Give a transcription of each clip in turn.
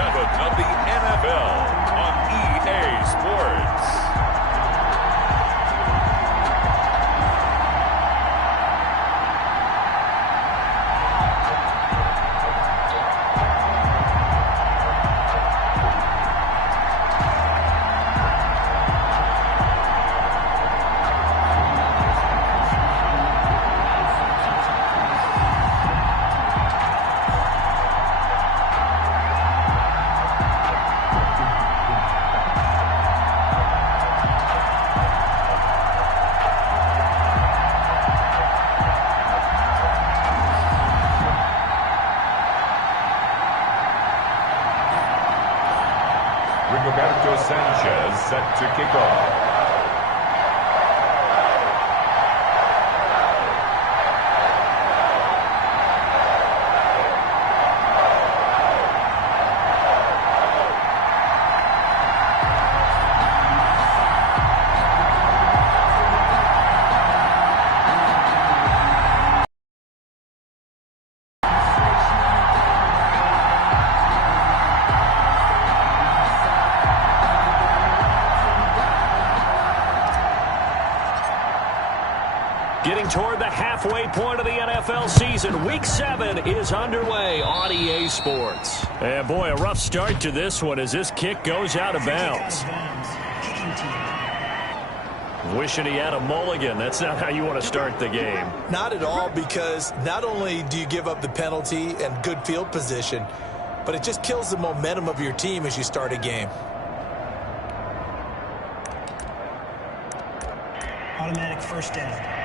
7 of the NFL on EA Sports. Sanchez set to kick off. Getting toward the halfway point of the NFL season. Week 7 is underway on EA Sports. And boy, a rough start to this one as this kick goes out of bounds. Wishing he had a mulligan. That's not how you want to start the game. Not at all, because not only do you give up the penalty and good field position, but it just kills the momentum of your team as you start a game. Automatic first down.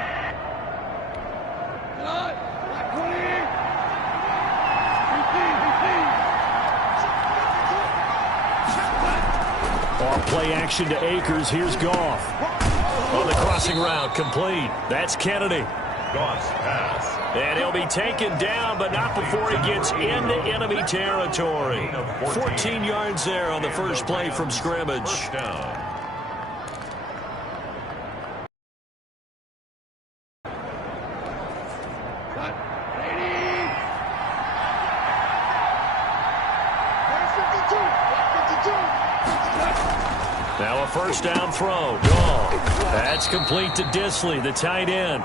Play action to Akers. Here's Goff. On the crossing route, complete. That's Kennedy. Goff's pass. And he'll be taken down, but not before he gets into enemy territory. 14 yards there on the first play from scrimmage. First down. Now a first down throw. Goal. That's complete to Disley, the tight end.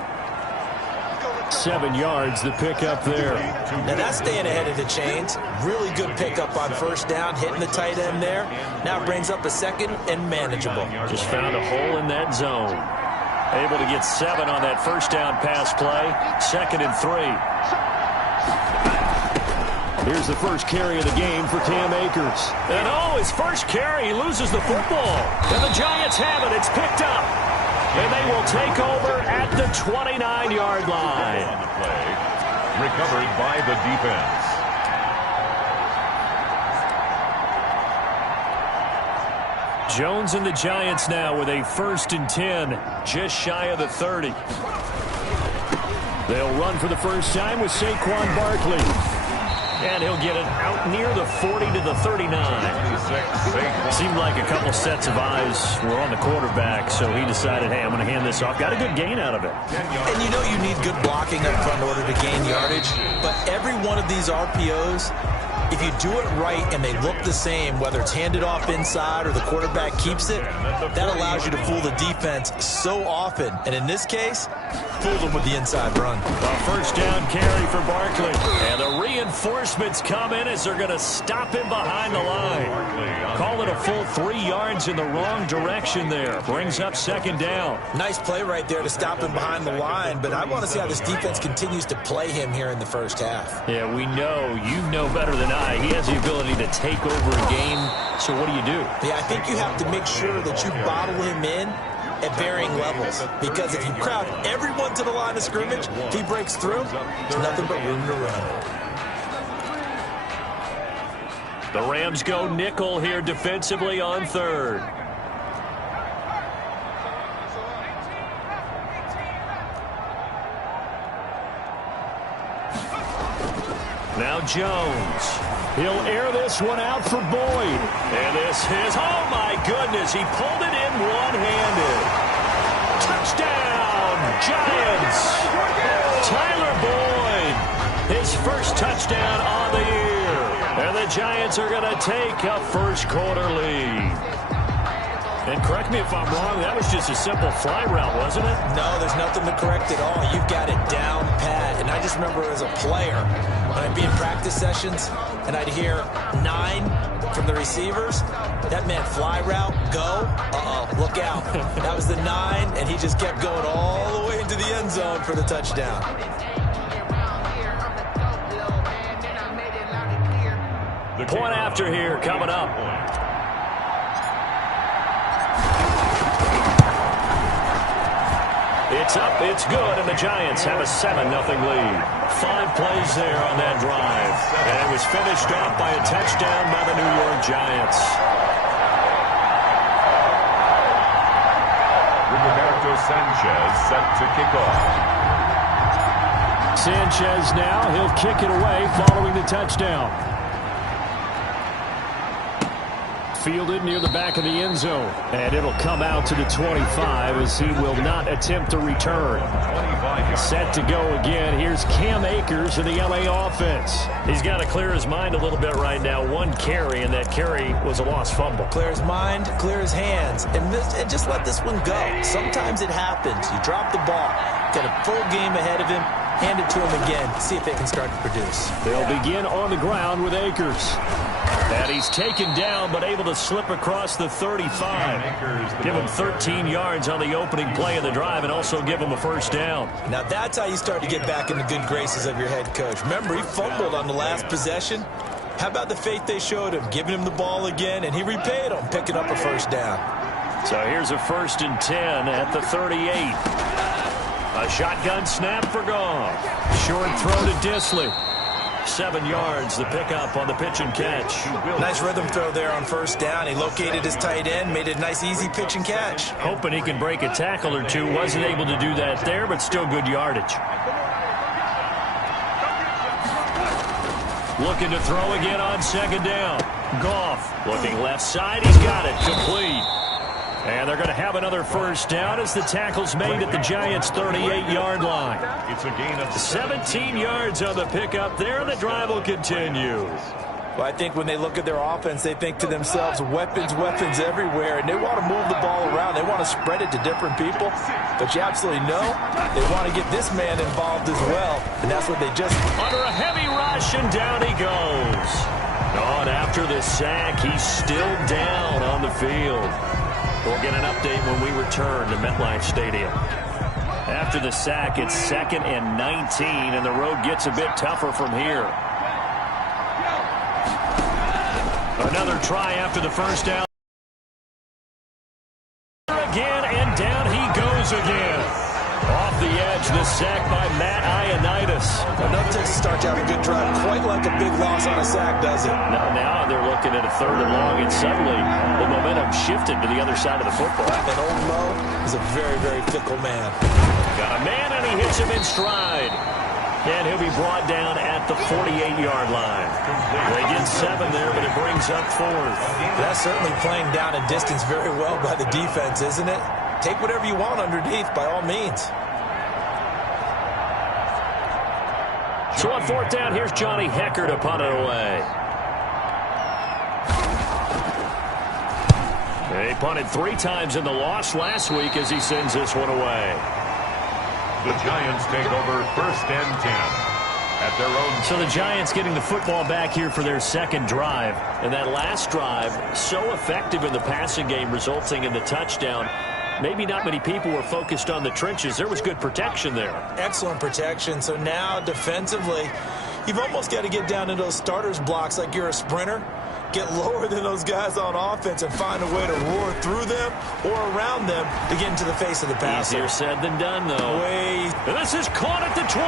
7 yards, the pickup there. Now that's staying ahead of the chains. Really good pickup on first down, hitting the tight end there. Now brings up a second and manageable. Just found a hole in that zone. Able to get 7 on that first down pass play. 2nd and 3. Here's the first carry of the game for Cam Akers. And his first carry, he loses the football. And the Giants have it. It's picked up. And they will take over at the 29-yard line. On the play, recovered by the defense. Jones and the Giants now with a 1st and 10, just shy of the 30. They'll run for the first time with Saquon Barkley. And he'll get it out near the 40 to the 39. Seemed like a couple sets of eyes were on the quarterback, so he decided, hey, I'm going to hand this off. Got a good gain out of it. And you know you need good blocking up front in order to gain yardage. But every one of these RPOs, if you do it right and they look the same, whether it's handed off inside or the quarterback keeps it, that allows you to fool the defense so often. And in this case, fool them with the inside run. A first down carry for Barkley. And the reinforcements come in as they're going to stop him behind the line. Call it a full 3 yards in the wrong direction there. Brings up 2nd down. Nice play right there to stop him behind the line, but I want to see how this defense continues to play him here in the first half. Yeah, we know. You know better than I. He has the ability to take over a game, so what do you do? Yeah, I think you have to make sure that you bottle him in at varying levels, because if you crowd everyone to the line of scrimmage, if he breaks through, there's nothing but room to run. The Rams go nickel here defensively on 3rd. Now Jones. He'll air this one out for Boyd. And this is, oh my goodness, he pulled it in one-handed. Touchdown, Giants. Tyler Boyd, his first touchdown on the year. And the Giants are going to take a first quarter lead. And correct me if I'm wrong, that was just a simple fly route, wasn't it? No, there's nothing to correct at all. You've got it down pat. And I just remember as a player, when I'd be in practice sessions and I'd hear 9 from the receivers, that meant fly route, go, look out. That was the 9, and he just kept going all the way into the end zone for the touchdown. Point after here coming up. It's up, it's good, and the Giants have a 7-0 lead. 5 plays there on that drive. And it was finished off by a touchdown by the New York Giants. Roberto Sanchez set to kick off. Sanchez now, he'll kick it away following the touchdown. Fielded near the back of the end zone. And it'll come out to the 25 as he will not attempt to return. Set to go again. Here's Cam Akers in the LA offense. He's got to clear his mind a little bit right now. 1 carry, and that carry was a lost fumble. Clear his mind, clear his hands, and just let this one go. Sometimes it happens. You drop the ball. Got a full game ahead of him. Hand it to him again. See if they can start to produce. They'll begin on the ground with Akers. And he's taken down, but able to slip across the 35. Give him 13 yards on the opening play of the drive and also give him a first down. Now that's how you start to get back in the good graces of your head coach. Remember, he fumbled on the last possession. How about the faith they showed him, giving him the ball again, and he repaid him, picking up a first down. So here's a 1st and 10 at the 38. A shotgun snap for Goff. Short throw to Disley. 7 yards, the pickup on the pitch and catch. Nice rhythm throw there on first down. He located his tight end, made it a nice, easy pitch and catch. Hoping he can break a tackle or two. Wasn't able to do that there, but still good yardage. Looking to throw again on 2nd down. Goff looking left side. He's got it. Complete. And they're going to have another first down as the tackle's made at the Giants' 38-yard line. It's a gain of 17 yards on the pickup there, and the drive will continue. Well, I think when they look at their offense, they think to themselves, weapons, weapons everywhere, and they want to move the ball around. They want to spread it to different people, but you absolutely know they want to get this man involved as well, and that's what they just... Under a heavy rush, and down he goes. Oh, and after the sack, he's still down on the field. We'll get an update when we return to MetLife Stadium. After the sack, it's 2nd and 19, and the road gets a bit tougher from here. Another try after the first down. Again, and down he goes again. Off the edge, the sack by Matt Ioannidis. Enough to start out a good drive, quite like a big loss on a sack, does it? Now they're looking at a 3rd and long, and suddenly the momentum shifted to the other side of the football. And old Mo is a very, very fickle man. Got a man, and he hits him in stride. And he'll be brought down at the 48-yard line. They get 7 there, but it brings up 4th. That's certainly playing down a distance very well by the defense, isn't it? Take whatever you want underneath, by all means. So on 4th down, here's Johnny Hecker to punt it away. He punted 3 times in the loss last week as he sends this one away. The Giants take over 1st and 10 at their own. So the Giants getting the football back here for their 2nd drive. And that last drive, so effective in the passing game, resulting in the touchdown. Maybe not many people were focused on the trenches. There was good protection there. Excellent protection. So now defensively, you've almost got to get down to those starters blocks like you're a sprinter. Get lower than those guys on offense and find a way to roar through them or around them to get into the face of the passer. Easier said than done, though. And this is caught at the 20.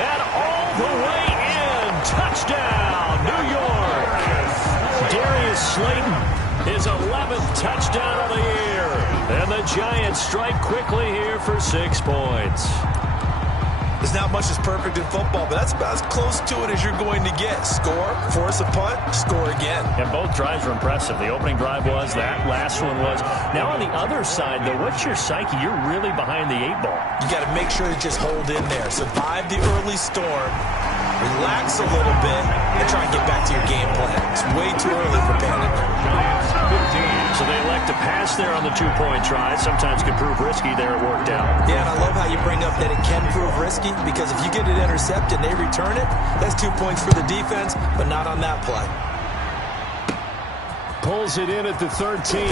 And all the way in. Touchdown, New York. Darius Slayton, his 11th touchdown of the year. And the Giants strike quickly here for 6 points. There's not much that's perfect in football, but that's about as close to it as you're going to get. Score, force a punt, score again. And both drives were impressive. The opening drive was, that last one was. Now on the other side, though, what's your psyche? You're really behind the 8 ball. You got to make sure to just hold in there. Survive the early storm. relax a little bit, and try and get back to your game plan. It's way too early for panic. So they elect to pass there on the two-point try. Sometimes can prove risky there. It worked out. Yeah, and I love how you bring up that it can prove risky, because if you get it intercepted and they return it, that's 2 points for the defense, but not on that play. Pulls it in at the 13.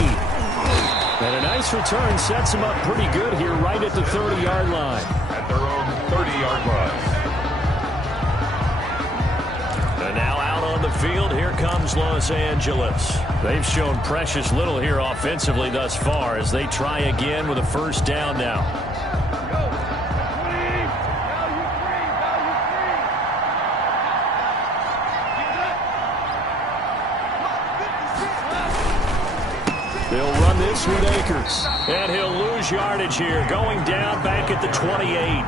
And a nice return sets him up pretty good here right at the 30-yard line. At their own 30-yard line. And now out on the field, here comes Los Angeles. They've shown precious little here offensively thus far as they try again with a first down now. They'll run this with Akers. And he'll lose yardage here, going down back at the 28.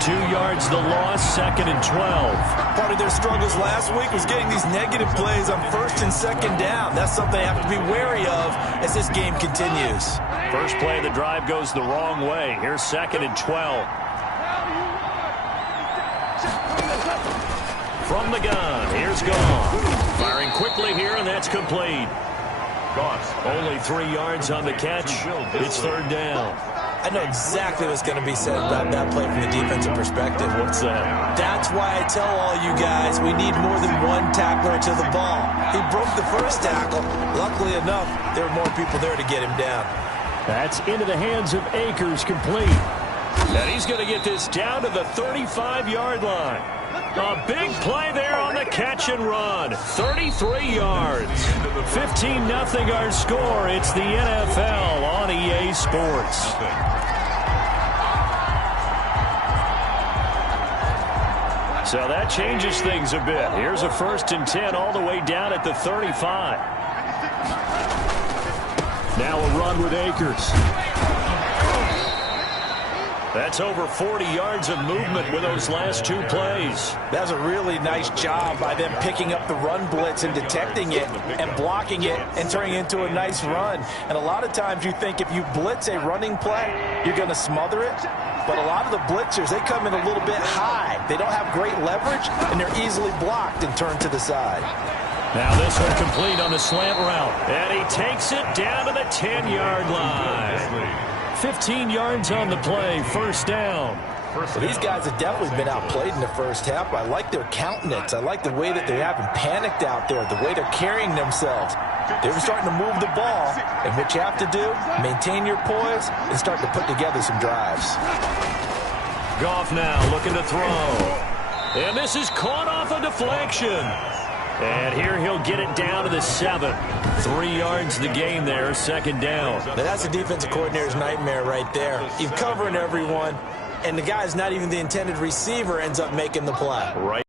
2 yards the loss, 2nd and 12. Part of their struggles last week was getting these negative plays on 1st and 2nd down. That's something they have to be wary of as this game continues. First play of the drive goes the wrong way. Here's 2nd and 12. From the gun, here's Gone. Firing quickly here, and that's complete. Only 3 yards on the catch. It's 3rd down. I know exactly what's going to be said about that play from the defensive perspective. What's that? That's why I tell all you guys we need more than one tackler to the ball. He broke the first tackle. Luckily enough, there were more people there to get him down. That's into the hands of Akers, complete. And he's going to get this down to the 35-yard line. A big play there on the catch and run. 33 yards. 15-0 our score. It's the NFL on EA Sports. So that changes things a bit. Here's a 1st and 10 all the way down at the 35. Now a run with Akers. That's over 40 yards of movement with those last 2 plays. That's a really nice job by them picking up the run blitz and detecting it and blocking it and turning it into a nice run. And a lot of times you think if you blitz a running play, you're going to smother it. But a lot of the blitzers, they come in a little bit high. They don't have great leverage, and they're easily blocked and turned to the side. Now this one complete on the slant route. And he takes it down to the 10-yard line. 15 yards on the play, 1st down. Well, these guys have definitely been outplayed in the first half. I like their countenance. I like the way that they haven't panicked out there, the way they're carrying themselves. They're starting to move the ball, and what you have to do, maintain your poise and start to put together some drives. Goff now looking to throw. And this is caught off a deflection. And here he'll get it down to the 7. 3 yards the gain there, 2nd down. Now that's the defensive coordinator's nightmare right there. You're covering everyone, and the guy's not even the intended receiver ends up making the play. Right.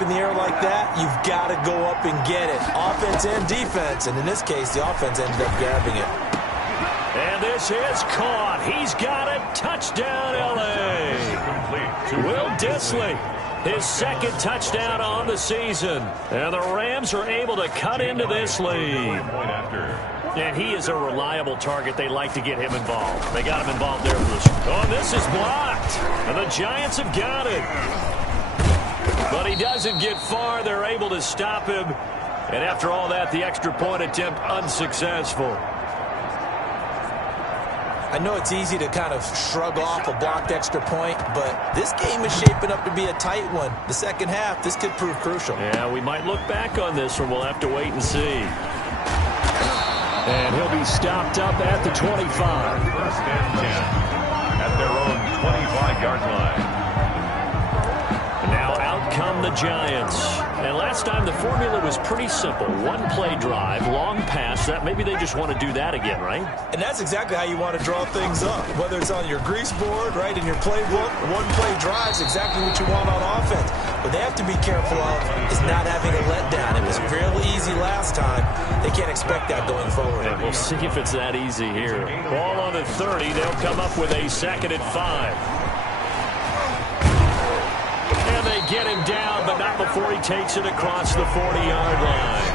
In the air like that, you've got to go up and get it. Offense and defense, and in this case, the offense ended up grabbing it. And this is caught. He's got it. Touchdown, L.A. Will Dissly. His 2nd touchdown on the season. And the Rams are able to cut into this lead. And he is a reliable target. They like to get him involved. They got him involved there for this. Oh, this is blocked. And the Giants have got it. But he doesn't get far. They're able to stop him. And after all that, the extra point attempt unsuccessful. I know it's easy to kind of shrug off a blocked extra point, but this game is shaping up to be a tight one. The second half, this could prove crucial. Yeah, we might look back on this one. We'll have to wait and see. And he'll be stopped up at the 25. 1st and 10 at their own 25-yard line. And now out come the Giants. And last time the formula was pretty simple. 1 play drive, long pass. That maybe they just want to do that again, right? And that's exactly how you want to draw things up. Whether it's on your grease board, right, in your playbook, 1 play drive is exactly what you want on offense. What they have to be careful of is not having a letdown. It was fairly easy last time. They can't expect that going forward. And we'll see if it's that easy here. Ball on the 30. They'll come up with a 2nd and 5. And they get him down, but not before he takes it across the 40-yard line.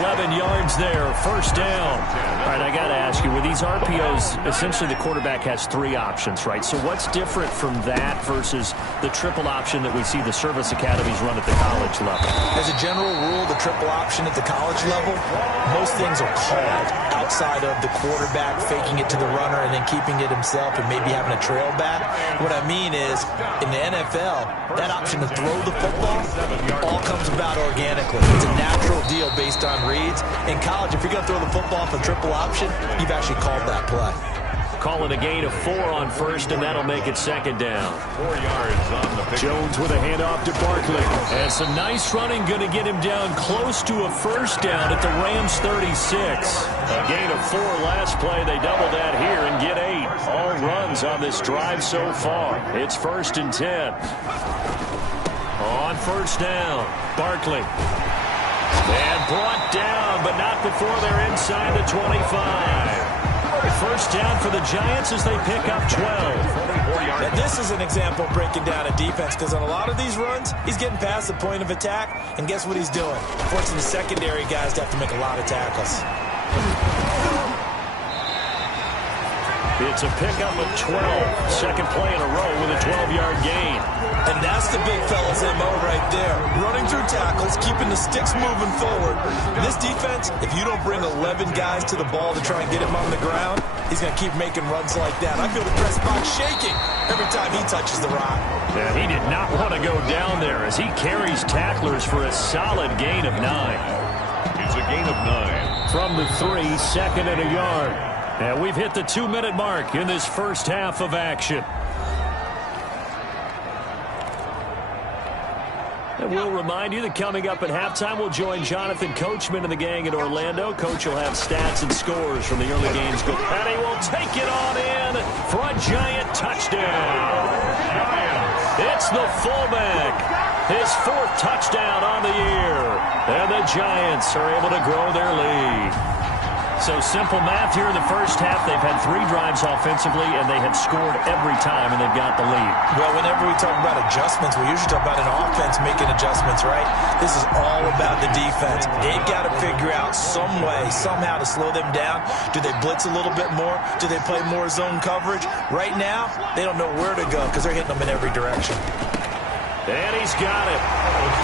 11 yards there, first down. All right, I got to ask you, with these RPOs, essentially the quarterback has three options, right? So what's different from that versus the triple option that we see the service academies run at the college level? As a general rule, the triple option at the college level, most things are called outside of the quarterback faking it to the runner and then keeping it himself and maybe having a trail back. What I mean is, in the NFL, that option to throw the football all comes about organically. It's a natural deal based on reads. In college, if you're going to throw the football for triple option, you've actually called that play. Calling a gain of 4 on first, and that'll make it second down. 4 yards on the pick. Jones with a handoff to Barkley. And some nice running, going to get him down close to a first down at the Rams 36. A gain of 4 last play. They double that here and get 8. All runs on this drive so far. It's 1st and 10. On first down, Barkley. And brought down, but not before they're inside the 25. First down for the Giants as they pick up 12. Now, this is an example of breaking down a defense, because on a lot of these runs, he's getting past the point of attack, and guess what he's doing? Forcing the secondary guys to have to make a lot of tackles. It's a pickup of 12. Second play in a row with a 12-yard gain. And that's the big fella's MO right there. Running through tackles, keeping the sticks moving forward. This defense, if you don't bring 11 guys to the ball to try and get him on the ground, he's going to keep making runs like that. I feel the press box shaking every time he touches the rock. Yeah, he did not want to go down there as he carries tacklers for a solid gain of 9. It's a gain of 9. From the 3, second and a yard. And we've hit the 2-minute mark in this first half of action. And we'll remind you that coming up at halftime, we'll join Jonathan Coachman and the gang in Orlando. Coach will have stats and scores from the early games. And he will take it on in for a Giant touchdown. It's the fullback. His 4th touchdown on the year. And the Giants are able to grow their lead. So simple math here in the first half. They've had 3 drives offensively, and they have scored every time, and they've got the lead. Well, whenever we talk about adjustments, we usually talk about an offense making adjustments, right? This is all about the defense. They've got to figure out some way, somehow to slow them down. Do they blitz a little bit more? Do they play more zone coverage? Right now, they don't know where to go because they're hitting them in every direction. And he's got it.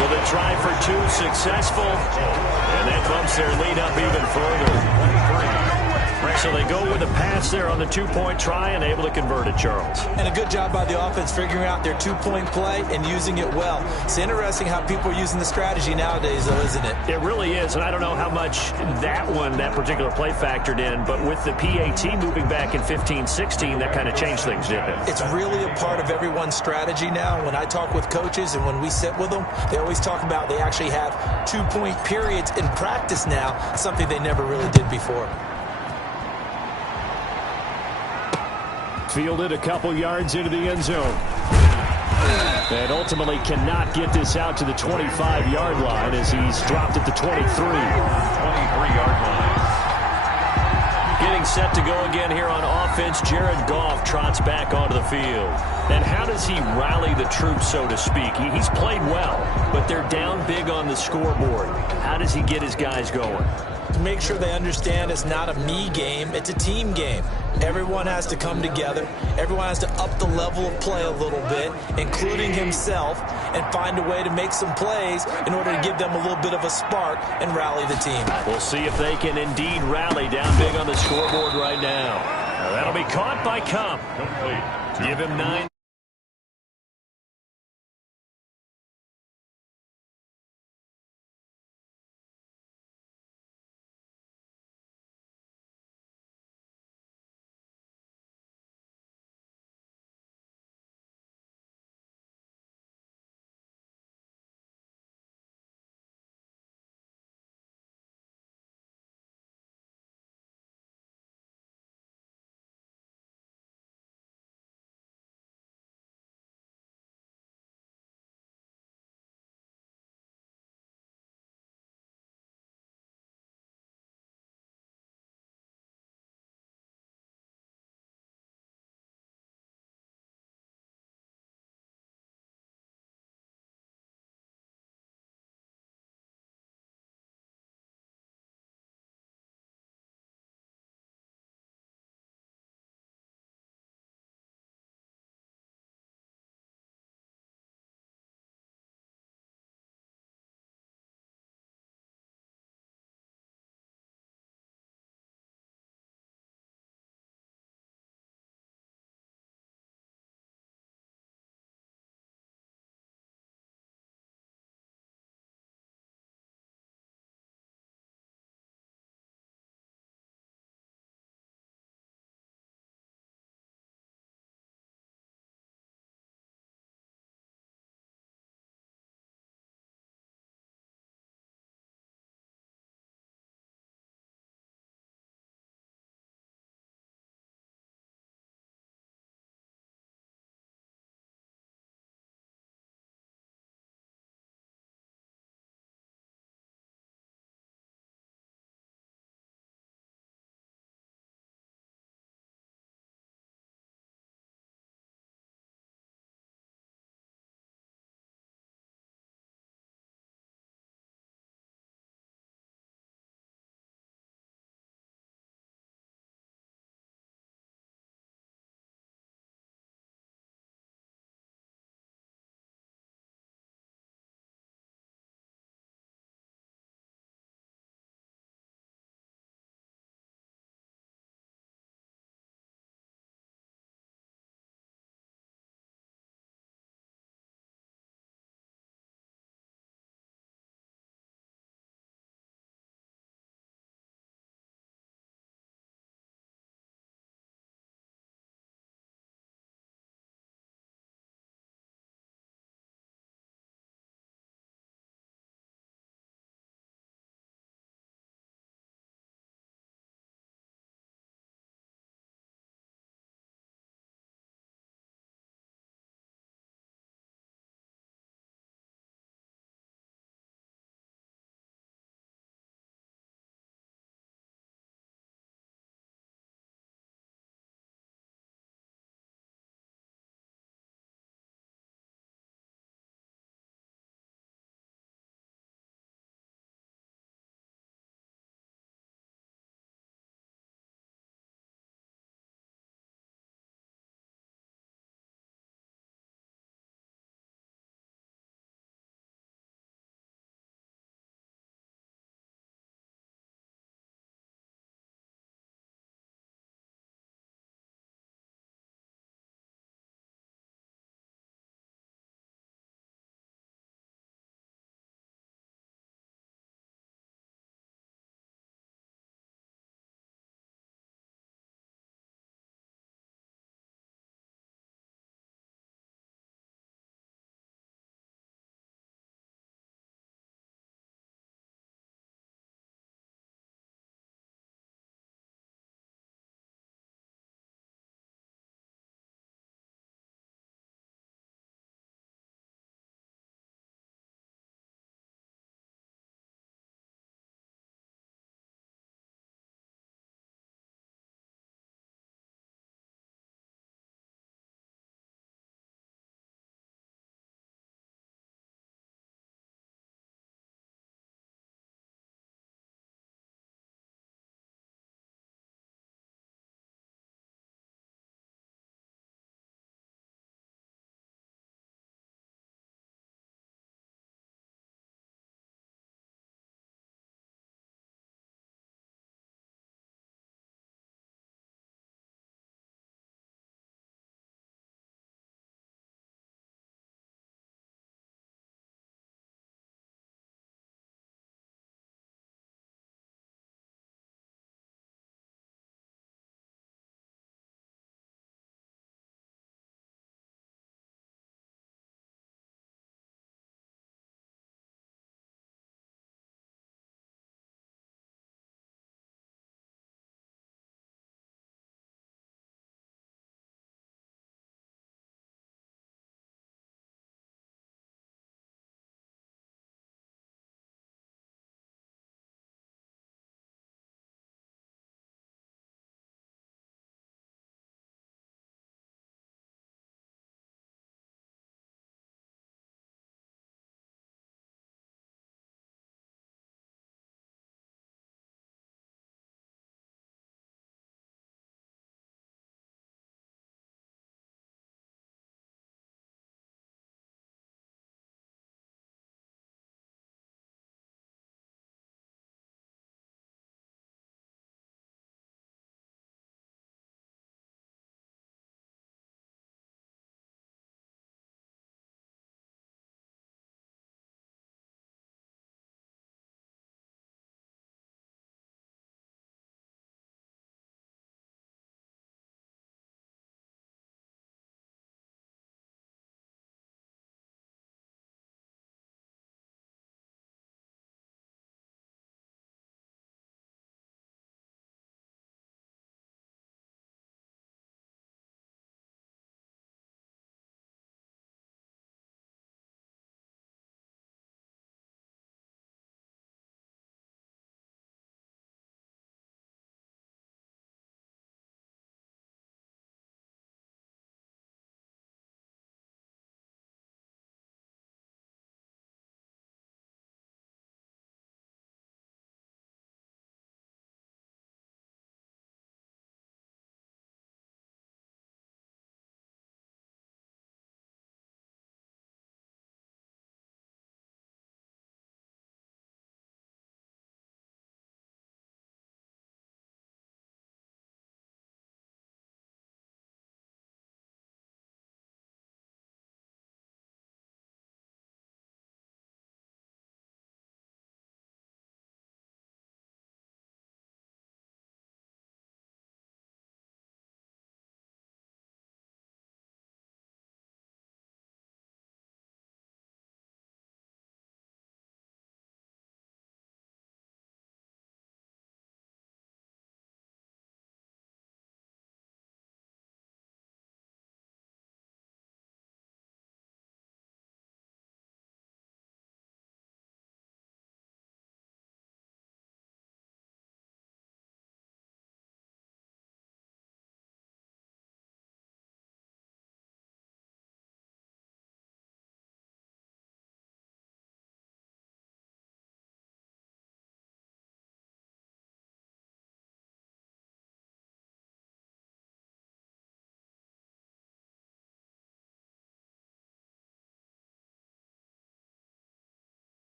So the try for 2 successful. And that bumps their lead up even further. So they go with a pass there on the 2-point try and able to convert it, Charles. And a good job by the offense figuring out their 2-point play and using it well. It's interesting how people are using the strategy nowadays, though, isn't it? It really is, and I don't know how much that particular play factored in, but with the PAT moving back in 15-16, that kind of changed things, didn't it? It's really a part of everyone's strategy now. When I talk with coaches and when we sit with them, they always talk about they actually have 2-point periods in practice now, something they never really did before. Fielded a couple yards into the end zone. And ultimately cannot get this out to the 25-yard line as he's dropped at the 23. 23-yard line. Getting set to go again here on offense. Jared Goff trots back onto the field. And how does he rally the troops, so to speak? He's played well, but they're down big on the scoreboard. How does he get his guys going? To make sure they understand it's not a me game, it's a team game. Everyone has to come together. Everyone has to up the level of play a little bit, including himself, and find a way to make some plays in order to give them a little bit of a spark and rally the team. We'll see if they can indeed rally down big on the scoreboard right now. That'll be caught by Cup. Give him 9.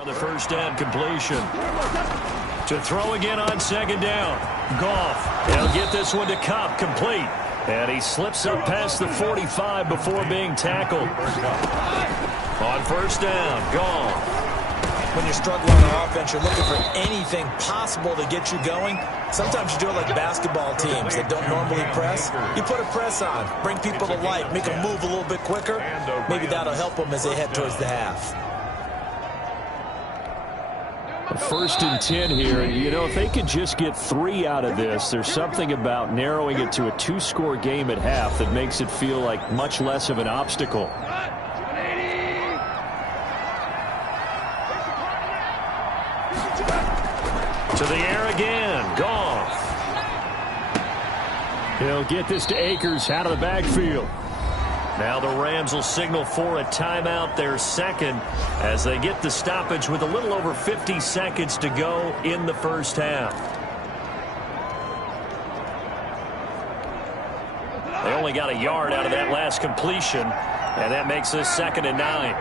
On the first down completion. To throw again on second down. Goff. They'll get this one to Kupp, complete. And he slips up past the 45 before being tackled. On first down, Goff. When you're struggling on offense, you're looking for anything possible to get you going. Sometimes you do it like basketball teams that don't normally press. You put a press on, bring people to life, make them move a little bit quicker. Maybe that'll help them as they head towards the half. First and 10 here. You know, if they could just get 3 out of this, there's something about narrowing it to a 2-score game at half that makes it feel like much less of an obstacle. To the air again. Goff. He'll get this to Akers out of the backfield. Now the Rams will signal for a timeout, their second, as they get the stoppage with a little over 50 seconds to go in the first half. They only got a yard out of that last completion, and that makes this 2nd and 9.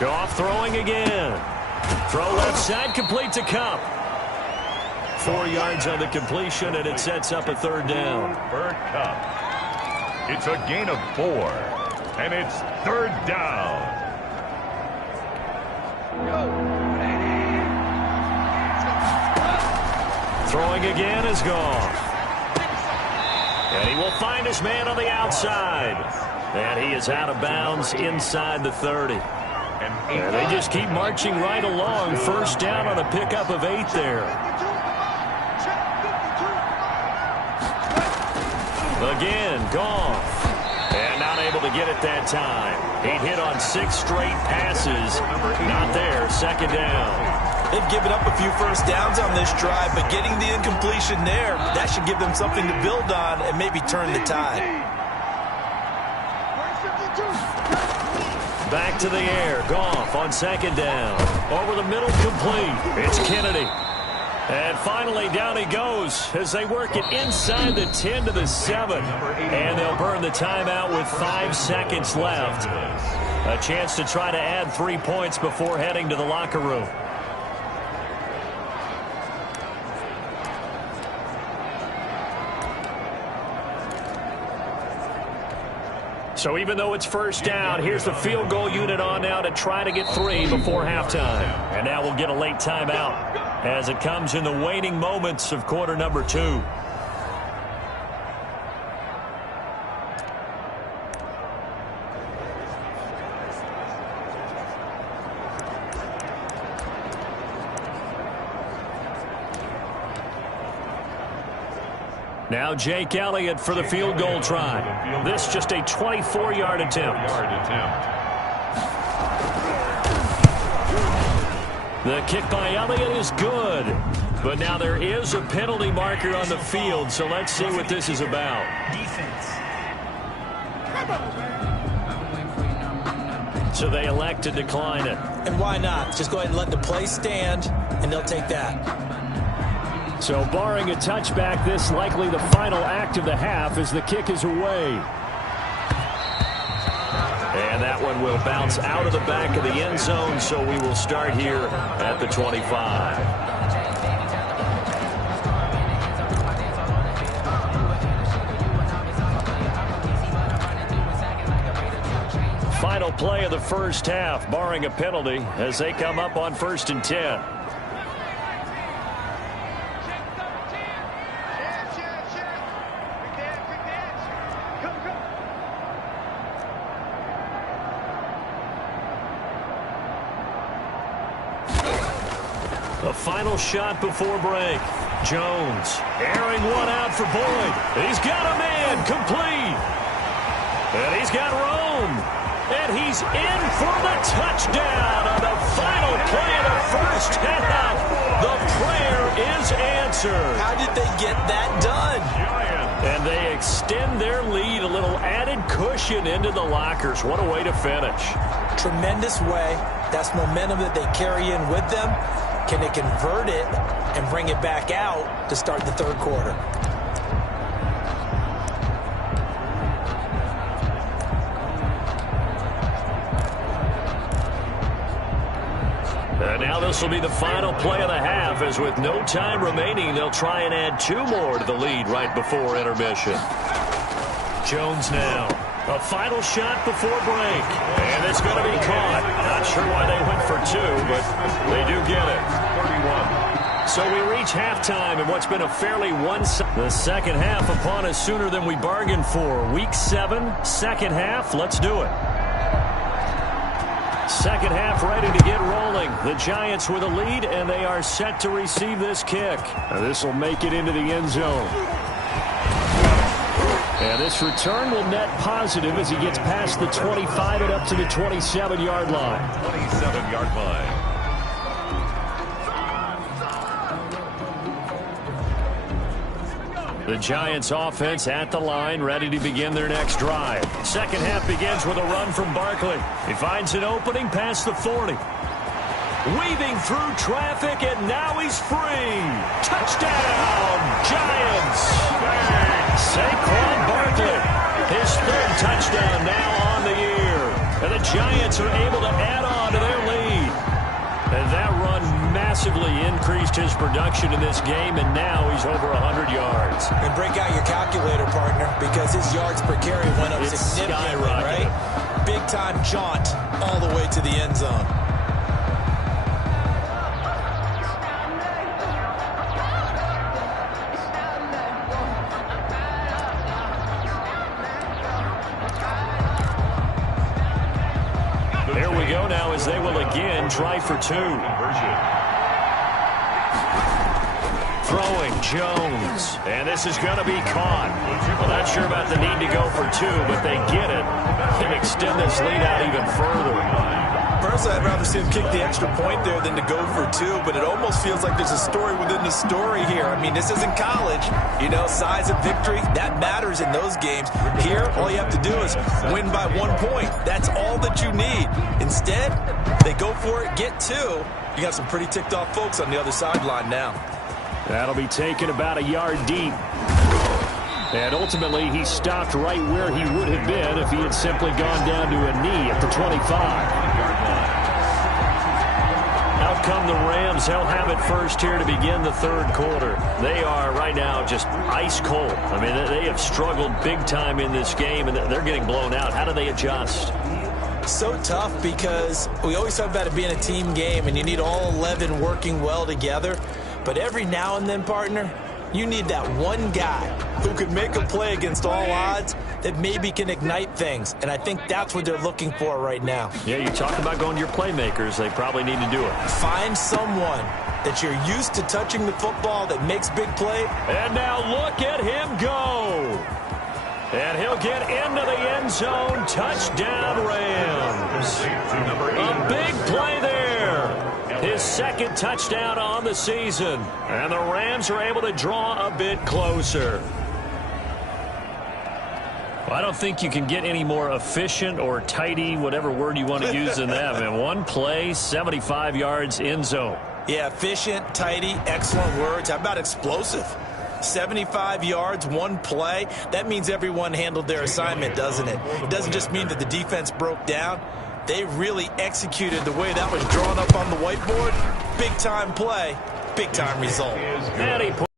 Goff throwing again. Throw left side, complete to Kupp. 4 yards on the completion, and it sets up a 3rd down. For Kupp. It's a gain of 4, and it's 3rd down. Throwing again is Goff. And he will find his man on the outside. And he is out of bounds inside the 30. And they just keep marching right along. First down on a pickup of 8 there. Again, Goff. And not able to get it that time. He hit on 6 straight passes. Not there. 2nd down. They've given up a few first downs on this drive, but getting the incompletion there, that should give them something to build on and maybe turn the tide. Back to the air. Goff on 2nd down. Over the middle, complete. It's Kennedy. And finally, down he goes as they work it inside the 10 to the 7. And they'll burn the timeout with 5 seconds left. A chance to try to add 3 points before heading to the locker room. So even though it's first down, here's the field goal unit on now to try to get 3 before halftime. And now we'll get a late timeout as it comes in the waning moments of quarter number 2. Now Jake Elliott for the field goal try. This just a 24-yard attempt. The kick by Elliott is good. But now there is a penalty marker on the field, so let's see what this is about. Defense. So they elect to decline it. And why not? Just go ahead and let the play stand, and they'll take that. So barring a touchback, this likely the final act of the half as the kick is away. And that one will bounce out of the back of the end zone, so we will start here at the 25. Final play of the first half, barring a penalty, as they come up on 1st and 10. A final shot before break. Jones airing one out for Boyd. He's got a man complete. And he's got Rome. And he's in for the touchdown on the final play of the first half. The prayer is answered. How did they get that done? And they extend their lead, a little added cushion into the lockers. What a way to finish. Tremendous way. That's momentum that they carry in with them. Can they convert it and bring it back out to start the 3rd quarter? And now this will be the final play of the half, as with no time remaining, they'll try and add 2 more to the lead right before intermission. Jones now. A final shot before break. And it's going to be caught. Not sure why they went for 2, but they do get it. 31. So we reach halftime in what's been a fairly one-sided. The second half upon us sooner than we bargained for. Week 7, second half. Let's do it. Second half ready to get rolling. The Giants with a lead, and they are set to receive this kick. Now this will make it into the end zone. And this return will net positive as he gets past the 25 and up to the 27-yard line. 27-yard line. The Giants offense at the line, ready to begin their next drive. Second half begins with a run from Barkley. He finds an opening past the 40. Weaving through traffic, and now he's free. Touchdown, Giants. Saquon Barkley, his 3rd touchdown now on the year. And the Giants are able to add on to their lead. And that run massively increased his production in this game, and now he's over 100 yards. And break out your calculator, partner, because his yards per carry went up significantly, right? Big-time jaunt all the way to the end zone. Here we go now as they will again try for 2. Throwing Jones. And this is going to be caught. Well, not sure about the need to go for 2, but they get it and extend this lead out even further. Personally, I'd rather see him kick the extra point there than to go for 2, but it almost feels like there's a story within the story here. I mean, this isn't college. You know, size of victory, that matters in those games. Here, all you have to do is win by 1 point. That's all that you need. Instead, they go for it, get 2. You got some pretty ticked off folks on the other sideline now. That'll be taken about a yard deep. And ultimately, he stopped right where he would have been if he had simply gone down to a knee at the 25. Out come the Rams. They'll have it first here to begin the 3rd quarter. They are right now just ice cold. I mean, they have struggled big time in this game, and they're getting blown out. How do they adjust? So tough, because we always talk about it being a team game, and you need all 11 working well together. But every now and then, partner, you need that one guy who could make a play against all odds that maybe can ignite things. And I think that's what they're looking for right now. Yeah, you talk about going to your playmakers. They probably need to do it. Find someone that you're used to touching the football that makes big play. And now look at him go. And he'll get into the end zone. Touchdown, Rams. A big play there. His 2nd touchdown on the season. And the Rams are able to draw a bit closer. Well, I don't think you can get any more efficient or tidy, whatever word you want to use than that. Man, 1 play, 75 yards, end zone. Yeah, efficient, tidy, excellent words. How about explosive? 75 yards, 1 play. That means everyone handled their assignment, doesn't it? It doesn't just mean that the defense broke down. They really executed the way that was drawn up on the whiteboard. Big-time play, big-time result. And he put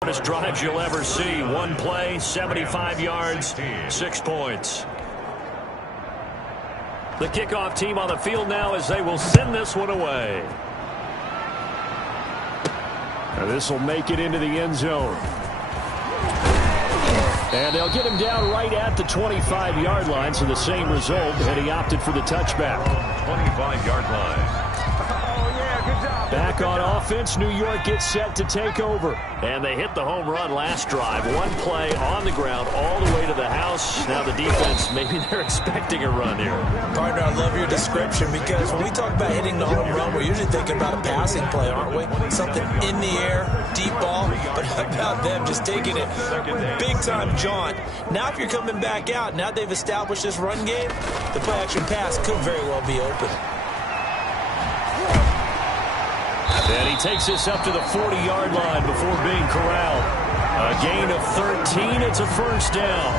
hardest drives you'll ever see. 1 play, 75 yards, 6 points. The kickoff team on the field now as they will send this one away. Now this will make it into the end zone. And they'll get him down right at the 25-yard line, so the same result, and he opted for the touchback. 25-yard line. Back on offense, New York gets set to take over. And they hit the home run last drive. 1 play on the ground all the way to the house. Now the defense, maybe they're expecting a run here. Partner, I love your description, because when we talk about hitting the home run, we're usually thinking about a passing play, aren't we? Something in the air, deep ball. But how about them just taking it big-time jaunt? Now if you're coming back out, now they've established this run game, the play-action pass could very well be open. And he takes this up to the 40-yard line before being corralled. A gain of 13. It's a first down.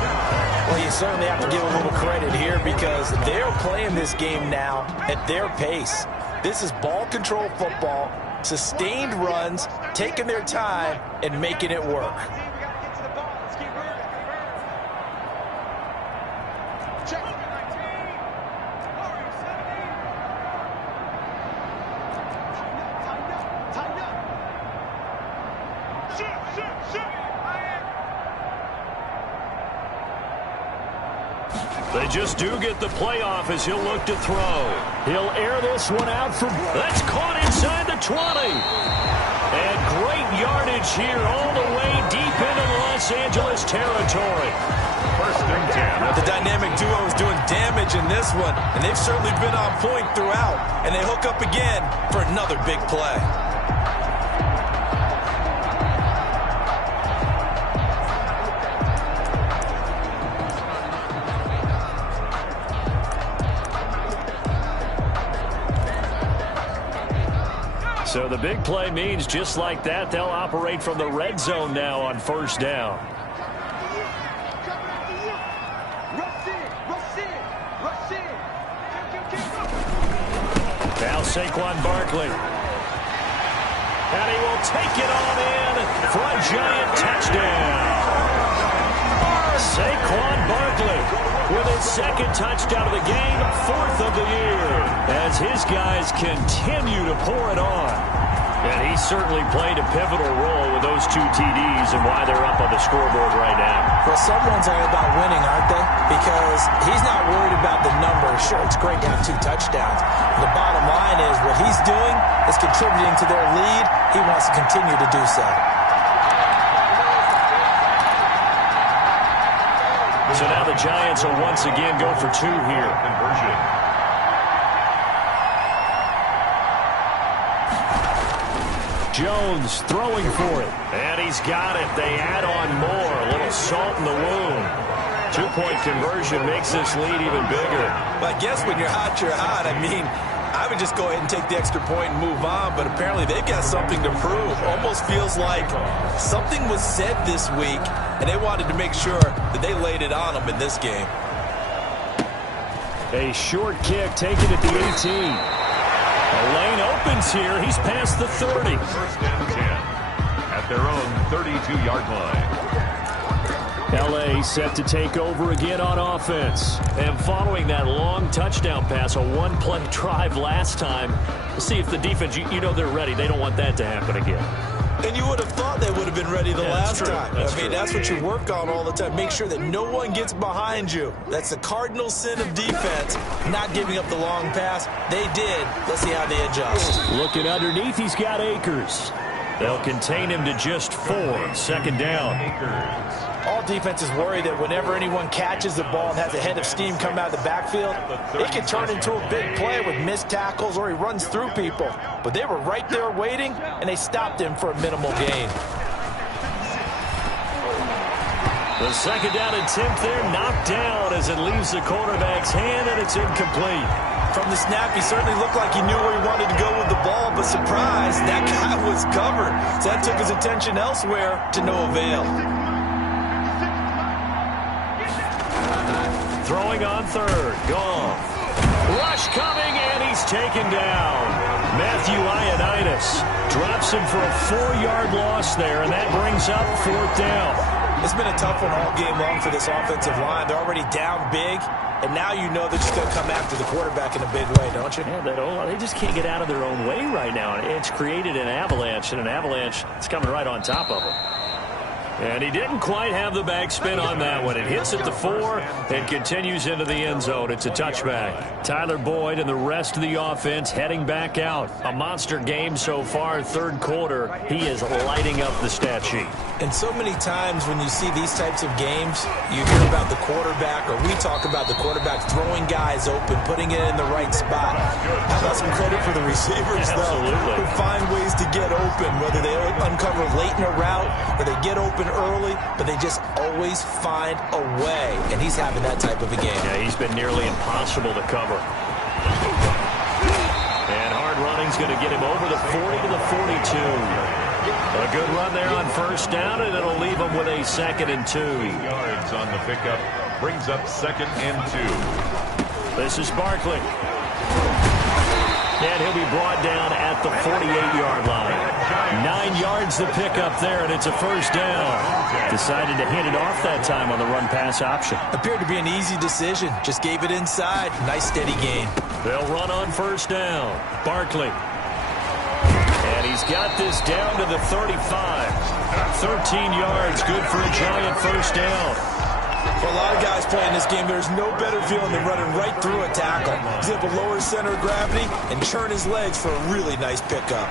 Well, you certainly have to give a little credit here, because they're playing this game now at their pace. This is ball control football, sustained runs, taking their time, and making it work. They just do get the playoff as he'll look to throw. He'll air this one out for... That's caught inside the 20. And great yardage here all the way deep into the Los Angeles territory. First and 10. The dynamic duo is doing damage in this one, and they've certainly been on point throughout. And they hook up again for another big play. So the big play means just like that, they'll operate from the red zone now on first down. Now Saquon Barkley. And he will take it on in for a giant touchdown. Saquon Barkley with his second touchdown of the game, fourth of the year, as his guys continue to pour it on. And he certainly played a pivotal role with those two TDs and why they're up on the scoreboard right now. Well, someone's all about winning, aren't they? Because he's not worried about the numbers. Sure, it's great to have 2 touchdowns. The bottom line is what he's doing is contributing to their lead. He wants to continue to do so. So now the Giants will once again go for 2 here. Conversion. Jones throwing for it. And he's got it. They add on more. A little salt in the wound. 2-point conversion makes this lead even bigger. But I guess when you're hot, you're hot. I mean, I would just go ahead and take the extra point and move on, but apparently they've got something to prove. Almost feels like something was said this week, and they wanted to make sure that they laid it on them in this game. A short kick taken at the 18. A lane opens here. He's past the 30. First and 10 at their own 32-yard line. L.A. set to take over again on offense. And following that long touchdown pass, a 1-play drive last time, we'll see if the defense, you know they're ready. They don't want that to happen again. And you would have thought they would have been ready the last time. That's what you work on all the time. Make sure that no one gets behind you. That's the cardinal sin of defense, not giving up the long pass. They did. Let's see how they adjust. Looking underneath, he's got Akers. They'll contain him to just 4. Second down. All defenses worry that whenever anyone catches the ball and has a head of steam come out of the backfield, it can turn into a big play with missed tackles or he runs through people. But they were right there waiting, and they stopped him for a minimal gain. The second down attempt there knocked down as it leaves the quarterback's hand, and it's incomplete. From the snap, he certainly looked like he knew where he wanted to go with the ball, but surprise, that guy was covered. So that took his attention elsewhere to no avail. Throwing on third. Gone. Rush coming, and he's taken down. Matthew Ioannidis drops him for a 4-yard loss there, and that brings up 4th down. It's been a tough one all game long for this offensive line. They're already down big, and now you know they're just going to come after the quarterback in a big way, don't you? Yeah, they just can't get out of their own way right now. It's created an avalanche, and an avalanche is coming right on top of them. And he didn't quite have the backspin on that one. It hits at the 4 and continues into the end zone. It's a touchback. Tyler Boyd and the rest of the offense heading back out. A monster game so far, third quarter. He is lighting up the stat sheet. And so many times when you see these types of games, you hear about the quarterback, or we talk about the quarterback throwing guys open, putting it in the right spot. How about some credit for the receivers, though, who find ways to get open, whether they uncover late in a route or they get open early, but they just always find a way. And he's having that type of a game. Yeah, he's been nearly impossible to cover. And hard running's going to get him over the 40 to the 42. A good run there on first down, and it'll leave him with a 2nd and 2. Yards on the pickup brings up 2nd and 2. This is Barkley. And he'll be brought down at the 48-yard line. 9 yards to pick up there, and it's a first down. Decided to hand it off that time on the run-pass option. Appeared to be an easy decision. Just gave it inside. Nice, steady gain. They'll run on first down. Barkley. And he's got this down to the 35. 13 yards, good for a giant first down. For a lot of guys playing this game, there's no better feeling than running right through a tackle. He's able to lower his center of gravity and churn his legs for a really nice pickup.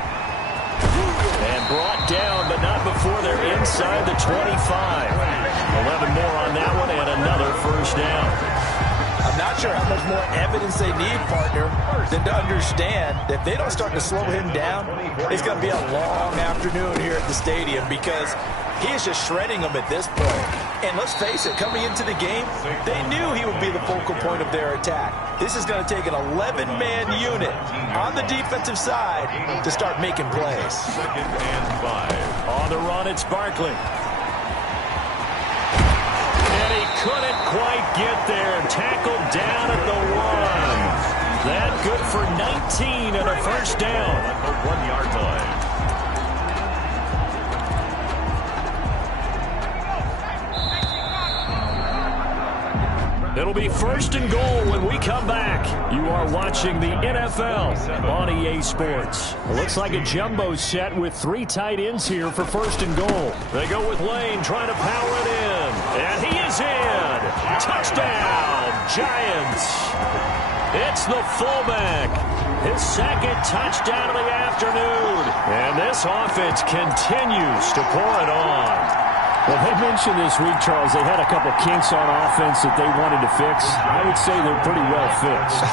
And brought down, but not before they're inside the 25. 11 more on that one, and another first down. I'm not sure how much more evidence they need, partner, than to understand that if they don't start to slow him down, it's going to be a long afternoon here at the stadium because he is just shredding them at this point. And let's face it, coming into the game, they knew he would be the focal point of their attack. This is going to take an 11-man unit on the defensive side to start making plays. 2nd and 5. On the run, it's Barkley. And he couldn't quite get there. Tackled down at the 1. That good for 19 and a first down. At the 1-yard line. It'll be first and goal when we come back. You are watching the NFL on EA Sports. It looks like a jumbo set with 3 tight ends here for first and goal. They go with Lane trying to power it in. And he is in. Touchdown, Giants. It's the fullback. His 2nd touchdown of the afternoon. And this offense continues to pour it on. Well, they mentioned this week, Charles, they had a couple kinks on offense that they wanted to fix. I would say they're pretty well fixed.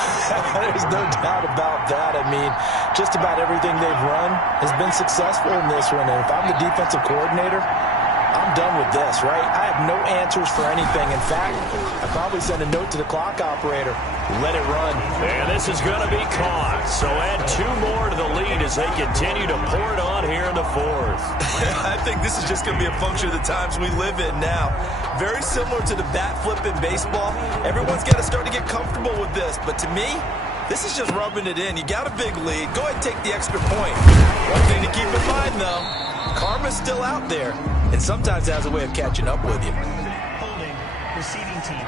There's no doubt about that. I mean, just about everything they've run has been successful in this one. And if I'm the defensive coordinator, I'm done with this, right? I have no answers for anything. In fact, I'd probably send a note to the clock operator. Let it run. And this is going to be caught. So add 2 more to the lead as they continue to pour it on here in the 4th. I think this is just going to be a function of the times we live in now. Very similar to the bat flip in baseball. Everyone's got to start to get comfortable with this. But to me, this is just rubbing it in. You got a big lead. Go ahead and take the extra point. One thing to keep in mind, though, karma's still out there. And sometimes it has a way of catching up with you. Holding, receiving team.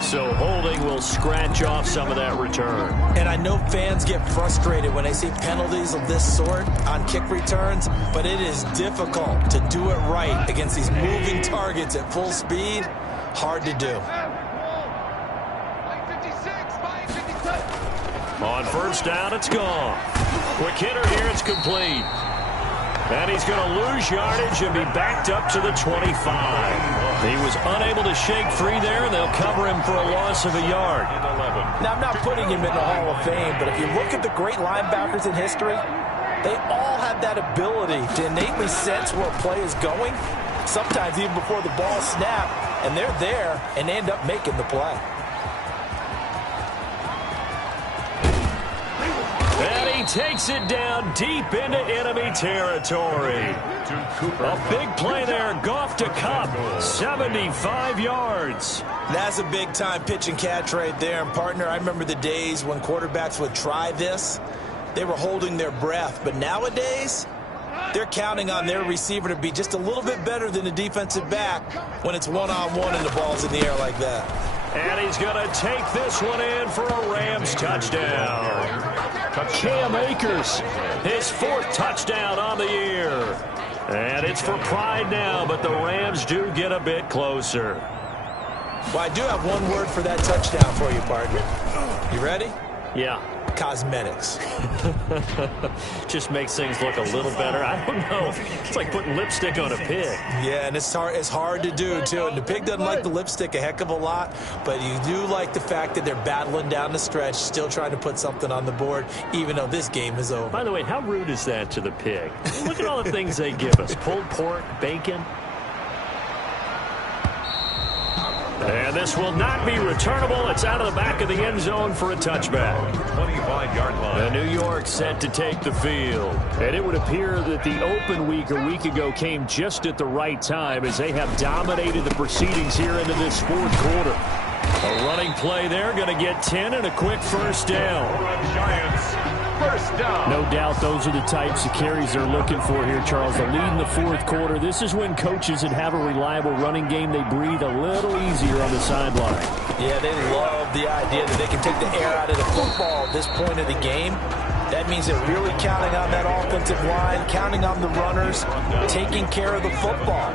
So holding will scratch off some of that return. And I know fans get frustrated when they see penalties of this sort on kick returns, but it is difficult to do it right against these moving targets at full speed. Hard to do. On first down, it's gone. Quick hitter here, it's complete. And he's going to lose yardage and be backed up to the 25. He was unable to shake free there, and they'll cover him for a loss of a yard. Now, I'm not putting him in the Hall of Fame, but if you look at the great linebackers in history, they all have that ability to innately sense where a play is going, sometimes even before the ball snapped, and they're there and they end up making the play. And he takes it down deep into enemy territory. A big play there. Goff to Cup. 75 yards. That's a big-time pitch and catch right there. And, partner, I remember the days when quarterbacks would try this. They were holding their breath. But nowadays, they're counting on their receiver to be just a little bit better than the defensive back when it's one-on-one and the ball's in the air like that. And he's going to take this one in for a Rams touchdown. Cam Akers, his 4th touchdown on the year. And it's for pride now, but the Rams do get a bit closer. Well, I do have one word for that touchdown for you, partner. You ready? Yeah. Cosmetics. Just makes things look a little better. I don't know. It's like putting lipstick on a pig. Yeah, and it's hard to do, too. And the pig doesn't like the lipstick a heck of a lot, but you do like the fact that they're battling down the stretch, still trying to put something on the board, even though this game is over. By the way, how rude is that to the pig? Look at all the things they give us. Pulled pork, bacon. And this will not be returnable. It's out of the back of the end zone for a touchback. 25-yard line. And New York set to take the field. And it would appear that the open week a week ago came just at the right time as they have dominated the proceedings here into this 4th quarter. A running play there, going to get 10 and a quick first down. Giants, first down. No doubt those are the types of carries they're looking for here, Charles. The lead in the fourth quarter. This is when coaches that have a reliable running game, they breathe a little easier on the sideline. Yeah, they love the idea that they can take the air out of the football at this point of the game. That means they're really counting on that offensive line, counting on the runners, taking care of the football.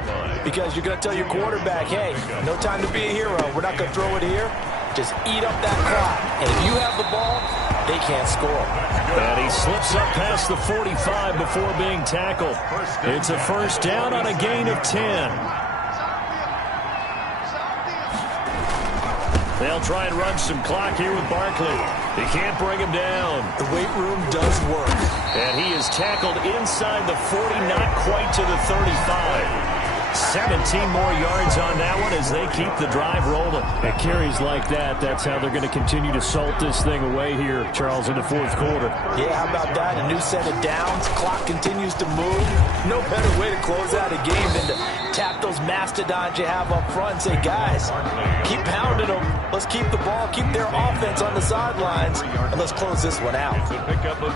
Because you're going to tell your quarterback, hey, no time to be a hero. We're not going to throw it here. Just eat up that clock. And if you have the ball, they can't score. And he slips up past the 45 before being tackled. It's a first down on a gain of 10. They'll try and run some clock here with Barkley. They can't bring him down. The weight room does work. And he is tackled inside the 40, not quite to the 35. 17 more yards on that one as they keep the drive rolling. At carries like that, that's how they're going to continue to salt this thing away here, Charles, in the fourth quarter. Yeah, how about that? A new set of downs. Clock continues to move. No better way to close out a game than to tap those mastodons you have up front and say, guys, keep pounding them. Let's keep the ball, keep their offense on the sidelines, and let's close this one out.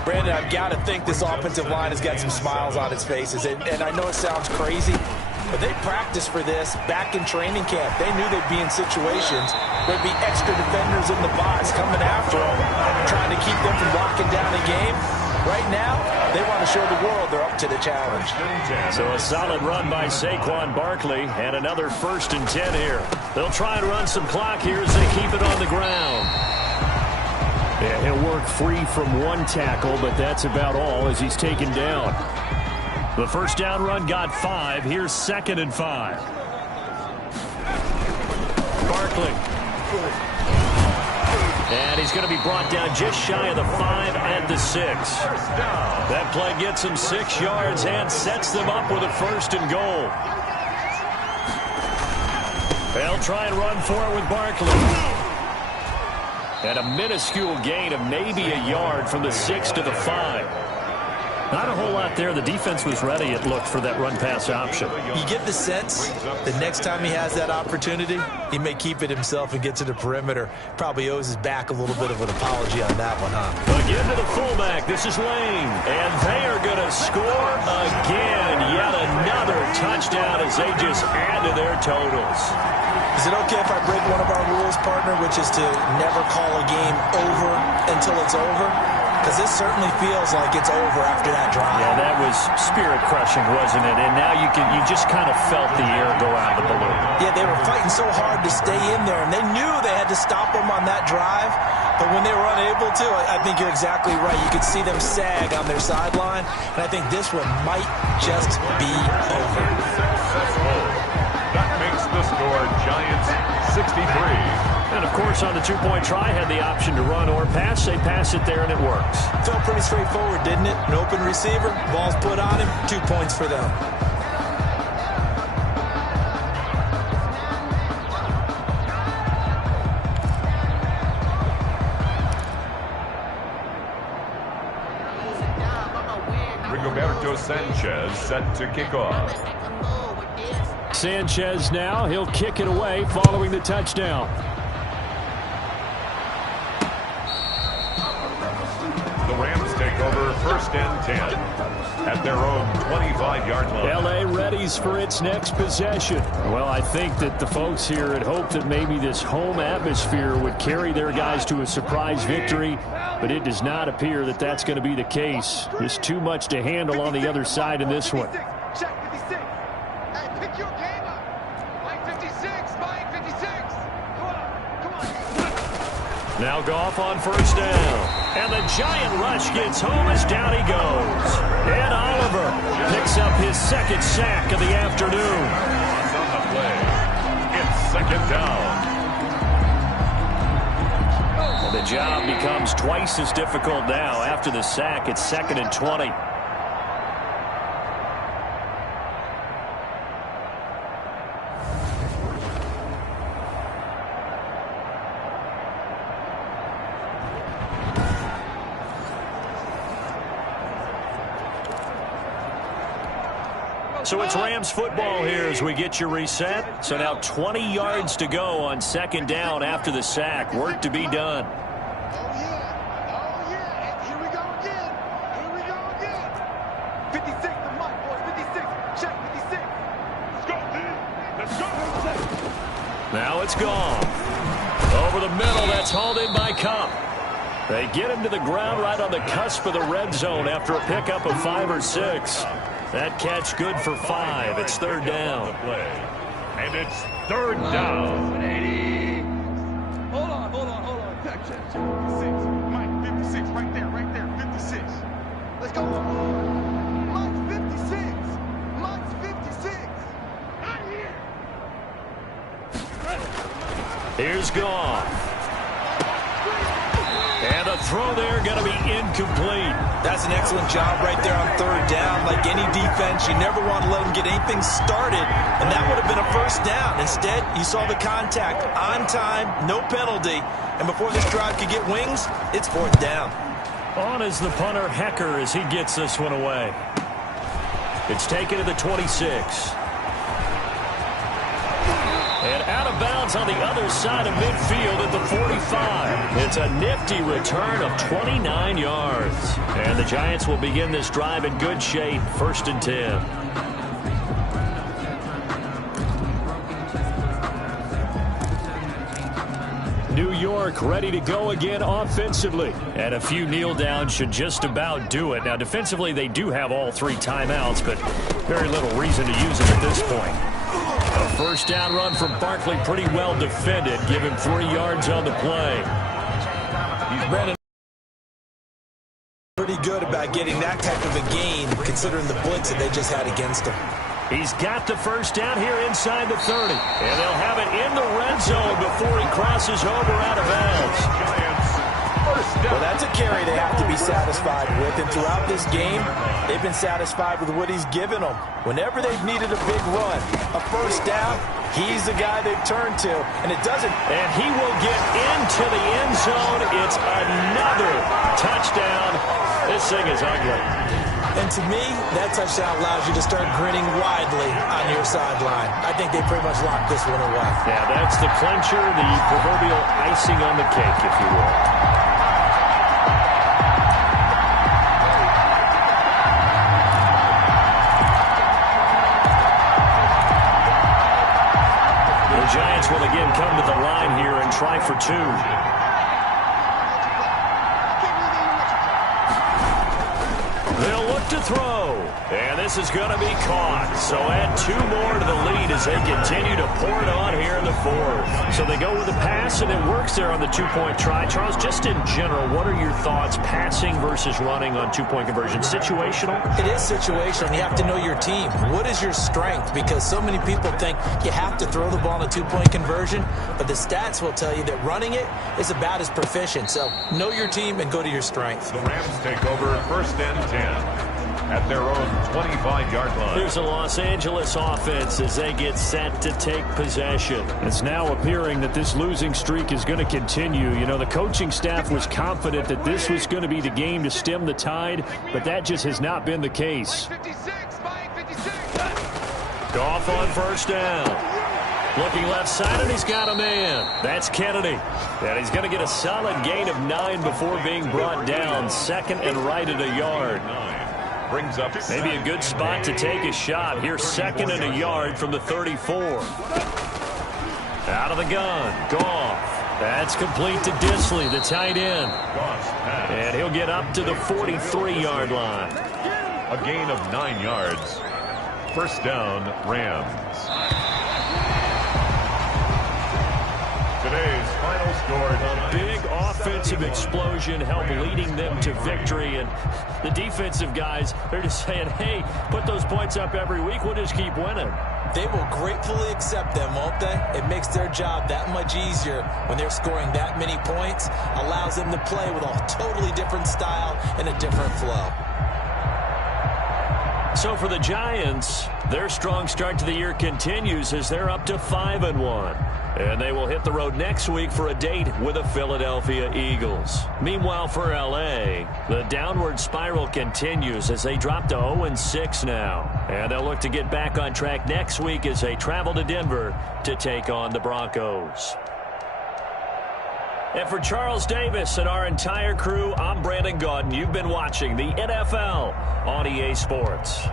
Brandon, I've got to think this offensive line has got some smiles on its faces, and I know it sounds crazy, but they practiced for this back in training camp. They knew they'd be in situations where there'd be extra defenders in the box coming after them, trying to keep them from locking down a game. Right now, they want to show the world they're up to the challenge. So a solid run by Saquon Barkley and another 1st and 10 here. They'll try and run some clock here as they keep it on the ground. Yeah, he'll work free from one tackle, but that's about all as he's taken down. The first down run got 5. Here's 2nd and 5. Barkley. And he's going to be brought down just shy of the 5 at the 6. That play gets him 6 yards and sets them up with a 1st and goal. They'll try and run for it with Barkley. And a minuscule gain of maybe a yard from the 6 to the 5. Not a whole lot there. The defense was ready, it looked, for that run-pass option. You get the sense that next time he has that opportunity, he may keep it himself and get to the perimeter. Probably owes his back a little bit of an apology on that one, huh? Again to the fullback. This is Lane. And they are going to score again. Yet another touchdown as they just add to their totals. Is it okay if I break one of our rules, partner, which is to never call a game over until it's over? Because this certainly feels like it's over after that drive. Yeah, that was spirit-crushing, wasn't it? And now you just kind of felt the air go out of the balloon. Yeah, they were fighting so hard to stay in there, and they knew they had to stop them on that drive. But when they were unable to, I think you're exactly right. You could see them sag on their sideline, and I think this one might just be over. That makes the score Giants 63. And, of course, on the two-point try, had the option to run or pass. They pass it there, and it works. Felt pretty straightforward, didn't it? An open receiver, ball's put on him, 2 points for them. Rigoberto Sanchez set to kick off. Sanchez now, he'll kick it away following the touchdown. The Rams take over 1st and 10 at their own 25-yard line. L.A. readies for its next possession. Well, I think that the folks here had hoped that maybe this home atmosphere would carry their guys to a surprise victory, but it does not appear that that's going to be the case. There's too much to handle on the other side in this one. Now Goff on 1st down. And the giant rush gets home as down he goes. And Oliver picks up his 2nd sack of the afternoon. On the play. It's 2nd down. And the job becomes twice as difficult now. After the sack, it's 2nd and 20. So it's Rams football here as we get you reset. So now 20 yards to go on second down after the sack. Work to be done. Now it's gone. Over the middle, that's hauled in by Cup. They get him to the ground right on the cusp of the red zone after a pickup of 5 or 6. That catch good for 5. It's third down. And it's third down. Hold on. Check. 56. Mike, 56. Right there. 56. Let's go. Mike's 56. Not here. Here's Goff. And the throw there going to be incomplete. That's an excellent job right there on third down. Like any defense, you never want to let them get anything started, and that would have been a first down. Instead, you saw the contact on time, no penalty, and before this drive could get wings, it's fourth down. On is the punter, Hecker, as he gets this one away. It's taken to the 26. And out of bounds on the other side of midfield at the 45. It's a nifty return of 29 yards. And the Giants will begin this drive in good shape, 1st and 10. New York ready to go again offensively. And a few kneel downs should just about do it. Now, defensively, they do have all 3 timeouts, but very little reason to use them at this point. A first down run from Barkley, pretty well defended. Give him 3 yards on the play. He's been pretty good about getting that type of a gain, considering the blitz that they just had against him. He's got the first down here inside the 30. And they'll have it in the red zone before he crosses over out of bounds. Well, that's a carry they have to be satisfied with. And throughout this game, they've been satisfied with what he's given them. Whenever they've needed a big run, a first down, he's the guy they've turned to. And it doesn't. And he will get into the end zone. It's another touchdown. This thing is ugly. And to me, that touchdown allows you to start grinning widely on your sideline. I think they pretty much locked this one away. Yeah, that's the clincher, the proverbial icing on the cake, if you will. The Giants will again come to the line here and try for 2. They'll look to throw, and this is going to be caught. So add 2 more to the lead as they continue to pour it on here in the 4th. So they go with the pass, and it works there on the 2-point try. Charles, just in general, what are your thoughts passing versus running on 2-point conversion? Situational? It is situational. You have to know your team. What is your strength? Because so many people think you have to throw the ball in a 2-point conversion, but the stats will tell you that running it is about as proficient. So know your team and go to your strength. The Rams take over 1st and 10 at their own 25-yard line. Here's a Los Angeles offense as they get set to take possession. It's now appearing that this losing streak is going to continue. You know, the coaching staff was confident that this was going to be the game to stem the tide, but that just has not been the case. 56. Goff on first down. Looking left side, and he's got a man. That's Kennedy. And he's going to get a solid gain of 9 before being brought down. 2nd and right at a yard. Brings up maybe a good spot to take a shot. Here, 2nd and a yard from the 34. Out of the gun. Goff. That's complete to Disley, the tight end. And he'll get up to the 43-yard line. A gain of 9 yards. First down, Rams. Today's final score. A big offensive explosion helped leading them to victory. And the defensive guys, they're just saying, hey, put those points up every week. We'll just keep winning. They will gratefully accept them, won't they? It makes their job that much easier when they're scoring that many points. Allows them to play with a totally different style and a different flow. So for the Giants, their strong start to the year continues as they're up to 5-1. And they will hit the road next week for a date with the Philadelphia Eagles. Meanwhile, for L.A., the downward spiral continues as they drop to 0-6 now. And they'll look to get back on track next week as they travel to Denver to take on the Broncos. And for Charles Davis and our entire crew, I'm Brandon Gaudin. You've been watching the NFL on EA Sports.